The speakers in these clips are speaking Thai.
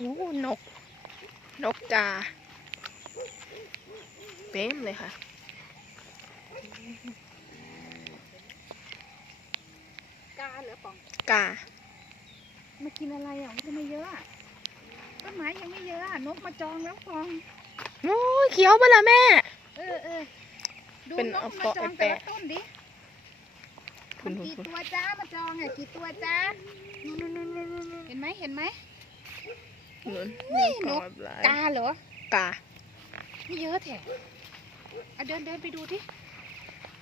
โอ้นก นกกาเต็มเลยค่ะ กาเหลือป่อง กา มากินอะไรอะมันจะไม่เยอะอะต้นไม้ยังไม่เยอะอะนกมาจองแล้วปอง โอ้ยเขียวปะล่ะแม่ เออเออดูเป็นนกเอามาเปาะจองไอ้แต่แปะละต้นดิคุมัณนคุณกี่คุณตัวจ้ามาจองอะกี่ตัวจ้าเห็นไหมเห็นไหม นุ่นอุ้ยนกกากาเหรอกาไม่เยอะแถะเอาเดินเดินไปดูที่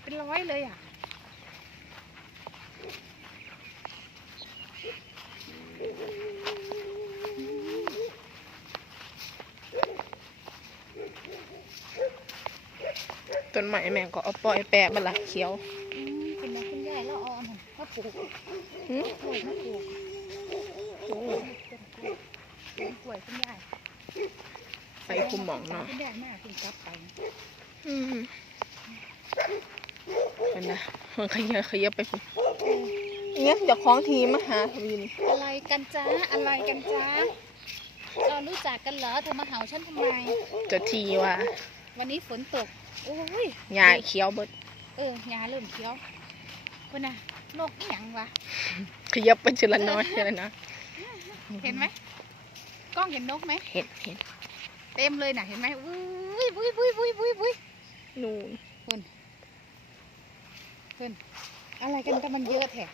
เป็นร้อยเลยอะต้นไม้แม่ก็เอาปล่อยแปะมาละเขียวอืมเป็นน้คุณยายแล้วเอาอันนั้นมาปลูกหืมกล้วยมาปลูก โอ้ต้นกล้วยต้นกล้วยคุณยายไปคุมหมองเนาะคุณยายมากคุณกลับไปอืมเป็นนะมันขยับขยับไปพุ่นเนี่ยเดี๋ยวคล้องทีมาหาวิน อะไรกันจ้าอะไรกันจ้าเรารู้จักกันเหรอเธอมาเห่าฉันทำไมจะทีว่าวันนี้ฝนตกโอ้ยหญ้าเขียวเบิดเออยาเริ่มเขียวคุณน่ะนกอีหยังวะขยับไปทีละน้อยทีละน้อยเห็นไหมก ล้องเห็นนกไหมเห็นเห็นเต็มเลยน่ะเห็นไหมวุ้ยวุ้ยวุ้ยวุ้ยวุ้ยวุ้ยนูนอะไรกันกันมันเยอะแท้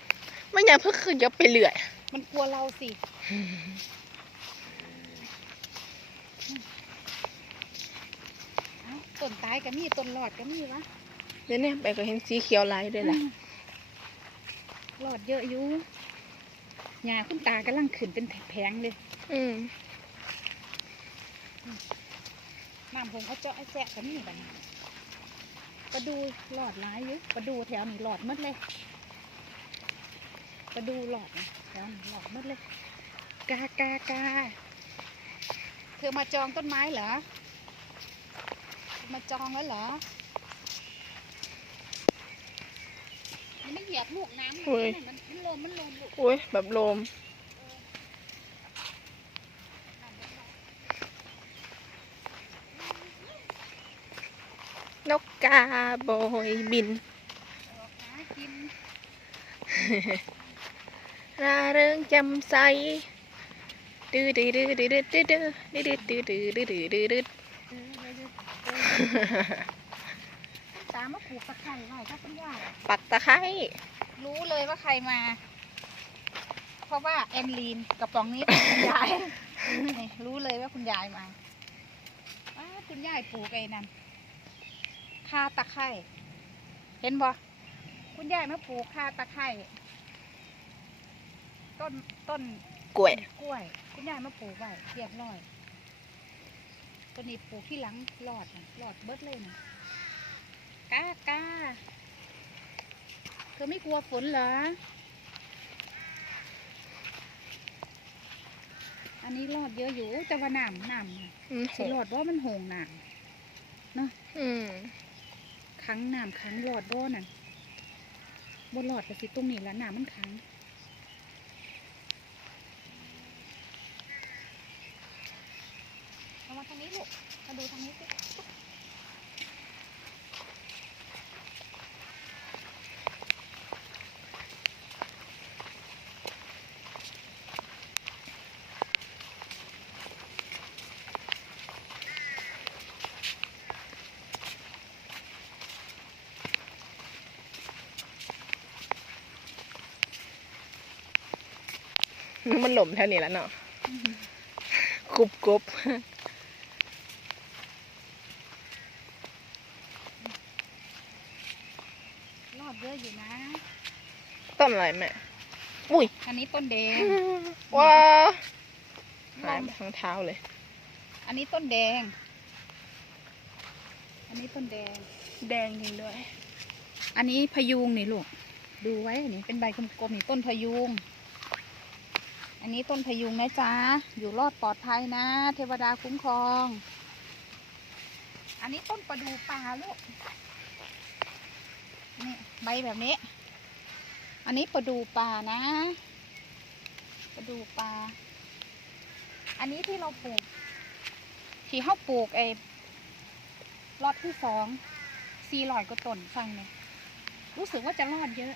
ไม่อยากเพิ่งขยับไปเรื่อย มันกลัวเราสิเอ้าต้นตายก็มีต้นหลอดก็มีวะเดี๋ยวเนี่ยไปก็เห็นสีเขียวลายด้วยล่ะหลอดเยอะอยู่หญ้าคุณตากำลังขึ้นเป็นแผงเลย อืม น้ำผมเอาเจาะไอ้แจ๊ะกันนี่บัดนี้ประดูหลอดร้ายอยู่ประดูแถวนี้หลอดหมดเลยประดูหลอดนะแถวนี้หลอดหมดเลยกากากาเธอมาจองต้นไม้เหรอ มาจองแล้วเหรอมันไม่เหยียบลูกน้ำเลยมันมันลมมันลมลูกโอ้ยแบบลม นกกาโบยบินออกหากินร่าเริงแจำใสดื้อดื้อดื้อดื้อดื้อดื้อดื้อดื้อดื้อดื้อดื้อดื้อดื้อดื้อเออเออเออเออตามมาผูกตะไคร้ไว้ครับคุณย่าปักตะไคร้รู้เลยว่าใครมา เพราะว่าแอนลีนกระป๋องนี้เป็นคุณยายนี่รู้เลยว่าคุณยายมาอ้าคุณยายปลูกไอ้นั่นคาตะไคร้เห็นบ่คุณยายมาปลูกคาตะไคร้ต้นต้นกล้วย กล้วย คุณยายมาปลูกไว้เรียบร้อยตัวนี้ปลูกที่หลังหลอดน่ะหลอดเบิดเลยนะกากาเธอไม่กลัวฝนเหรอ อันนี้รอดเยอะอยู่แต่ว่าน้ำน้ำน่ะอืมสิรอดว่ามันโหงน้อืมำ ขังน้ำขังหลอดบ่นั่นบนรอดก็สิตรงนี้แล้วน้ำมันขังมาทางนี้ลูกมาดูทางนี้สิ มันหล่มแถวนี้แล้วเนาะกรุบกรุบรอดเยอะอยู่นะ ต้นอะไรแม่ อุ้ย อันนี้ต้นแดง ว้าวลหายองไปทั้งเท้าเลย อันนี้ต้นแดง อันนี้ต้นแดง แดงจริงด้วย อันนี้พยุงนี่ลูก ดูไว้อันนี้เป็นใบกลมๆนี่ต้นพยุง อันนี้ต้นพยุงนะจ๊ะ อยู่รอดปลอดภัยนะ เทวดาคุ้มครอง อันนี้ต้นประดูป่าลูก นี่ใบแบบนี้ อันนี้ประดูป่านะ ประดูป่า อันนี้ที่เราปลูก ที่เขาปลูกไอ้รอดที่สองสี่ลอยก็ต้นฟังเนี่ยรู้สึกว่าจะรอดเยอะ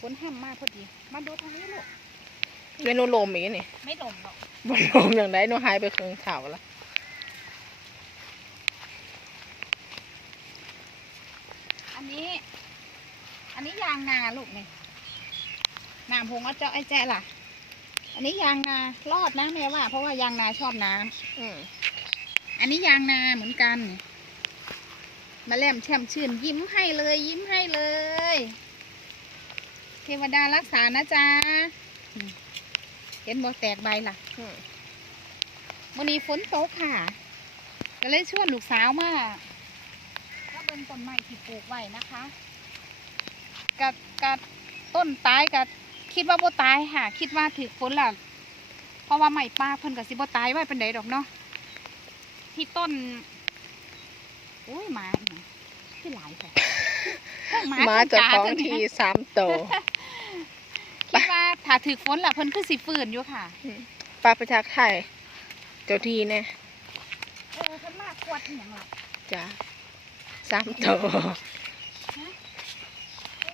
ฝนห้ามมากพอดี มาดูทางนี้ลูก เมนูโลมอีกนี่ไม่หล่มหรอกบนโลมอย่างไรหนูหายไปครึ่งเท่าละอันนี้ อันนี้ยางนาลูกนี่น้ำพงเอาเจ้าไอ้แจ้ล่ะ อันนี้ยางนารอดนะแม่ว่า เพราะว่ายางนาชอบน้ำอืมอันนี้ยางนาเหมือนกันนี่มาแลมแช่มชื่น ยิ้มให้เลย ยิ้มให้เลย เทวดารักษานะจ๊ะอืม เห็นบอแตกใบล่ะอืมวันนี้ฝนตกค่ะ ก็เลยชวนลูกสาวมาก็เป็นต้นไม้ที่ปลูกไว้นะคะกับกับต้นตายกับคิดว่าบ่ตายค่ะ คิดว่าถือฝนล่ะเพราะว่าไม้ป่าเพิ่นกับสิบ่ตายไว้เป็นไดดอกเนาะที่ต้นโอ้ยหมาอีหยังที่หลายแต่มาจากของทีสามโตว คิดว่าถ้าถือฝนล่ะเพิ่นคือสิฟื้นอยู่ค่ะปลาประชักไทยเจ้าทีเนี่ยเออเพิ่นมากขวดอหย่างล่ะจ้ะสามโตว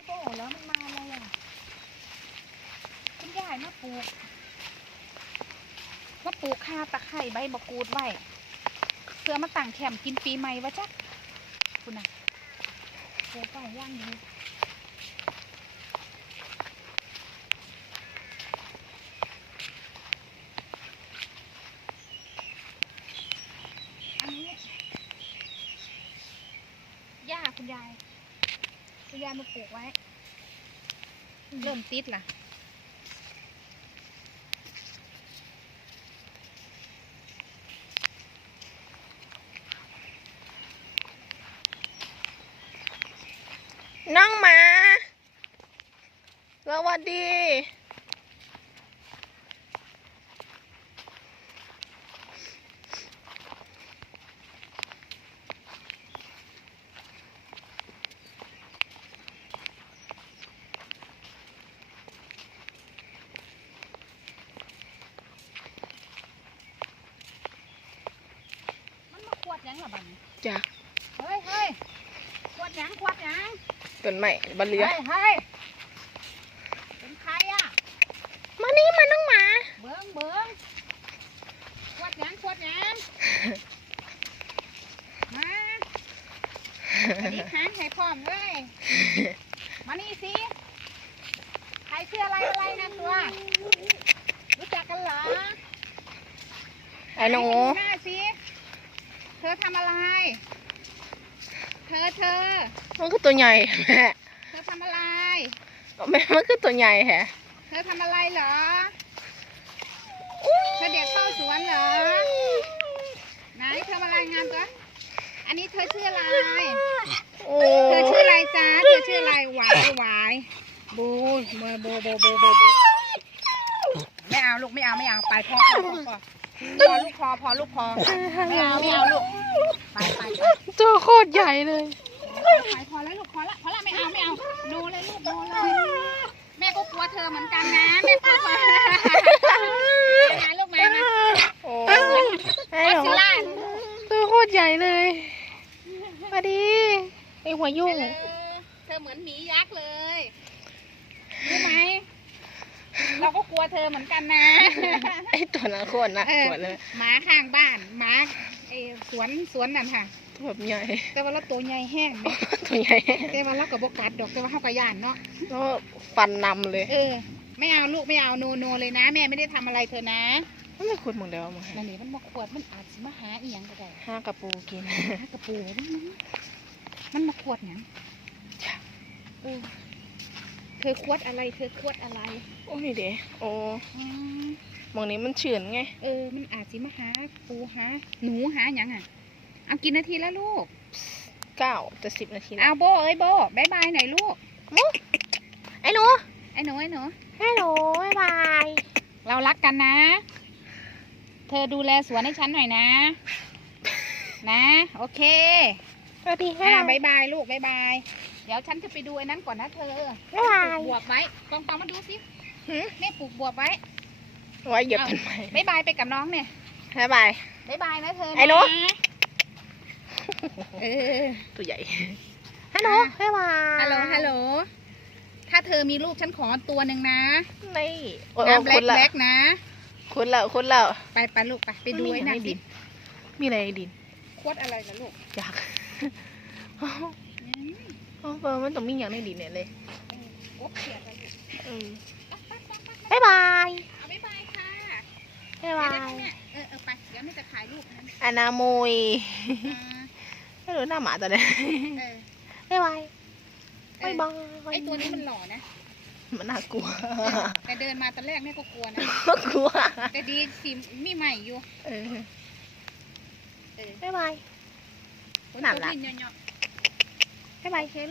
โอ้โหแล้วมันมาอะไรอะคุณยายมาปลูกมาปลูกข่าตะไคร้ใบมะกรูดไว้เพื่อมาตั้งแคมป์กินปีใหม่วะจ๊ะคุณน่ะปลูกไว้ย่างนี้อันนี้ย่า คุณยาย คุณยายมาปลูกไว้ เริ่มติดล่ะ น้องหมา สวัสดี มันมาขวดหยังล่ะบัดนี้ จ้ะเฮ้ยเฮ้ยขวดหยังขวดหยังต้นไม้บะเลือเฮ้ยเฮ้ยเป็นใครอะมานี่มาน้องหมา เบิ้งเบิ้งขวดหยังขวดหยังมาอันนี้หางให้พร้อมเว้ยมานี่สิใครชื่ออะไรอะไรนะตัวรู้จักกันเหรอไอ้หนูไหหน้าสิ เธอทำอะไร เธอเธอ มันคือตัวใหญ่แม่เธอทำอะไร แม่มันคือตัวใหญ่แฮะเธอทำอะไรเหรอ เธอเด็กเข้าสวนเหรอ ไหนเธอมารายงานตัว อันนี้เธอชื่ออะไร โอ้เธอชื่ออะไรจ๊ะเธอชื่ออะไรหวายหวายบูเมอโบโบโบโบโบไม่เอาลูกไม่เอาไม่เอาไปพอพอพอ พอลูกพอพอลูกพอไม่เอาไม่เอาลูกไปไปไปตัวโคตรใหญ่เลย ไปพอแล้วลูกพอละพอละไม่เอาไม่เอาโนเลยลูกโนเลยแม่ก็กลัวเธอเหมือนกันนะแม่กลัวเธอมาลูกมามาโอ้เหมือนไอ้ก็หนูซิล่าตัวโคตรใหญ่เลยมาดีไอหัวยุ่งเออเธอเหมือนหมียักษ์เลยรู้ไหม เราก็กลัวเธอเหมือนกันนะไอตัวนั้นโคตรน่าเออกลัวเลยหมาข้างบ้านหมาไอ้สวนสวนนั่นค่ะตัวแบบใหญ่ แต่ว่าเราตัวใหญ่แห้งไหมตัวใหญ่แต่ว่าเรากับบกัดดอกแต่ว่าเขากระยานเนาะแล้วฟันนำเลย เออ ไม่เอาลูกไม่เอาโนโนเลยนะ แม่ไม่ได้ทำอะไรเธอนะมันไม่คุ้นมึงเดียวมึงนั่นนี่มันมาขวดมันอาจสิมาหาอีหยังก็ได้ห้ากระปูกินหากระปูนี่มันมันมาขวดหยังเออ เธอขวดอะไร เธอขวดอะไร โอ้ยเด้โอ้อืมมองนี้มันเฉือนไง เออ มันอาจสิมาหาปูหาหนูหาหยังอะ เอากินนาทีแล้วลูก เก้าจะสิบนาทีแล้เอาวโบเอ้ยโบบายบายหน่อยลูก ไอ้หนูไอ้หนูไอ้หนู ฮัลโหลบ๊ายบาย เรารักกันนะ เธอดูแลสวนให้ฉันหน่อยนะ นะ โอเค สวัสดีอ่าค่ะบายบายลูกบายบาย เดี๋ยวฉันจะไปดูไอ้นั้นก่อนนะเธอบ๊ายบาปลูยกบวบไว้กองกองมาดูสิหืม แม่ปลูกบวบไว้ไว้เหยียบกันไหมบ๊ายบายไปกับน้องเนี่ยบ๊ายบายบ๊ายบายนะเธอไอ้หนูเออ ตัวใหญ่ ฮัลโหลบ๊ายบายฮัลโหล ฮัลโหล ถ้าเธอมีลูกฉันขอตัวหนึ่งนะนี่โอ้ยนะโอ้แบล็คุกณละแบล็กนะ คุณละคุณละ ไปไปลูกไปไปดูไอ้นั่นมีสิดินมีอะไรในดินขวดอะไรล่ะลูก อยาก อืมอ๋อเออมันต้องมีอย่างในดินเนี่ยเลยโอ๊บเขียดอะไรลูกเออบ๊ายบายเอาบ๊ายบายค่ะบ๊ายเดี๋ยวบาได้ยไหมเนี่ยเออเออไปเดี๋ยวนี่จะถ่ายรูปนั้นอนาโมยอ่าไม่รู้หน้าหมาตัวไหนเออบ๊ายบายเอบ๊ายอบายไอตัวนี้มันหล่อนะมันน่ากลัวเออแต่เดินมาตอนแรกเนี่ยก็กลัวนะกลัว แต่ดีสีมีใหม่อยู่ เออเออบ๊ายบายฝนน่าตกรักดินเนาะ บ๊าย